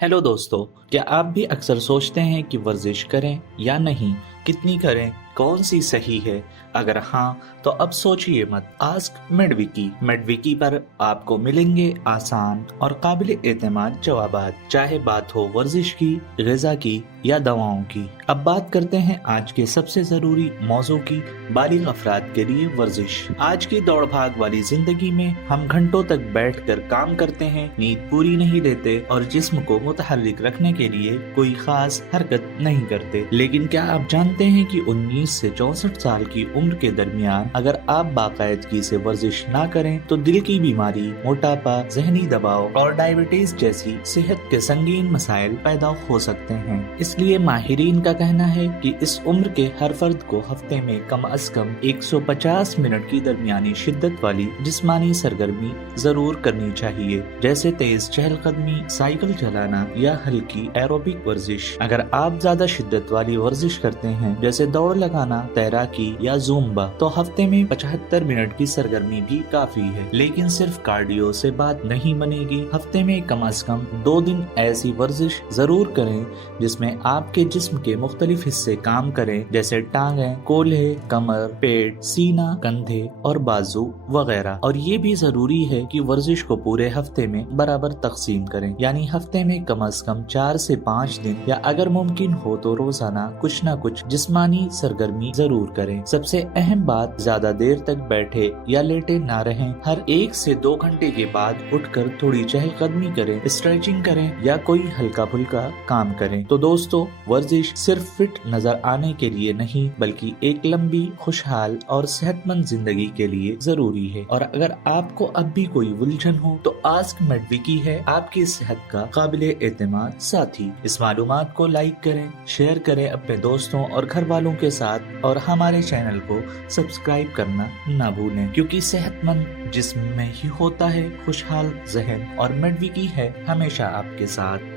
Hello दोस्तों, क्या आप भी अक्सर सोचते हैं कि वर्जिश करें या नहीं, कितनी करें, कौन सी सही है? अगर हाँ, तो अब सोचिए मत। Ask MedWiki. मेडविकी पर आपको मिलेंगे आसान और काबिल एतमाद जवाबात, चाहे बात हो वर्जिश की, ग़िज़ा की या दवाओं की। अब बात करते हैं आज के सबसे ज़रूरी मौजू की, बालिग अफराद के लिए वर्जिश। आज की दौड़ भाग वाली जिंदगी में हम घंटों तक बैठकर काम करते हैं, नींद पूरी नहीं लेते और जिस्म को मुतहर्रिक रखने के लिए कोई खास हरकत नहीं करते। लेकिन क्या आप जानते हैं कि 19 से 64 साल की उम्र के दरमियान अगर आप बाकायदगी से वर्जिश ना करें तो दिल की बीमारी, मोटापा, ज़हनी दबाव और डायबिटीज जैसी सेहत के संगीन मसाइल पैदा हो सकते हैं। इसलिए माहिरीन का कहना है कि इस उम्र के हर फर्द को हफ्ते में कम अज कम 150 मिनट की दरमियानी शिद्दत वाली जिस्मानी सरगर्मी जरूर करनी चाहिए, जैसे तेज चहलकदमी, साइकिल चलाना या हल्की एरोबिक वर्जिश। अगर आप ज्यादा शिद्दत वाली वर्जिश करते हैं, जैसे दौड़ लगाना, तैराकी या ज़ुम्बा, तो हफ्ते में 75 मिनट की सरगर्मी भी काफी है। लेकिन सिर्फ कार्डियो से बात नहीं बनेगी। हफ्ते में कम से कम 2 दिन ऐसी वर्जिश जरूर करें जिसमें आपके जिस्म के मुख्तलिफ हिस्से काम करें, जैसे टांगें, कोल्हे, कमर, पेट, सीना, कंधे और बाजू वगैरह। और ये भी जरूरी है कि वर्जिश को पूरे हफ्ते में बराबर तकसीम करें, यानी हफ्ते में कम से कम 4 से 5 दिन या अगर मुमकिन हो तो रोजाना कुछ न कुछ जिस्मानी सरगर्मी जरूर करें। सबसे अहम बात, ज्यादा देर तक बैठे या लेटे ना रहें। हर 1 से 2 घंटे के बाद उठकर थोड़ी चहलकदमी करें, स्ट्रेचिंग करें या कोई हल्का फुल्का काम करें। तो दोस्तों, वर्जिश सिर्फ फिट नजर आने के लिए नहीं बल्कि एक लंबी, खुशहाल और सेहतमंद जिंदगी के लिए जरूरी है। और अगर आपको अब भी कोई उलझन हो तो आस्क मेडविकी है आपकी सेहत का काबिले एतमाद साथी। इस मालूमात को लाइक करें, शेयर करें अपने दोस्तों और घर वालों के साथ और हमारे चैनल को सब्सक्राइब करना ना भूलें, क्योंकि सेहतमंद जिस्म में ही होता है खुशहाल जहन, और मेडविकी है हमेशा आपके साथ।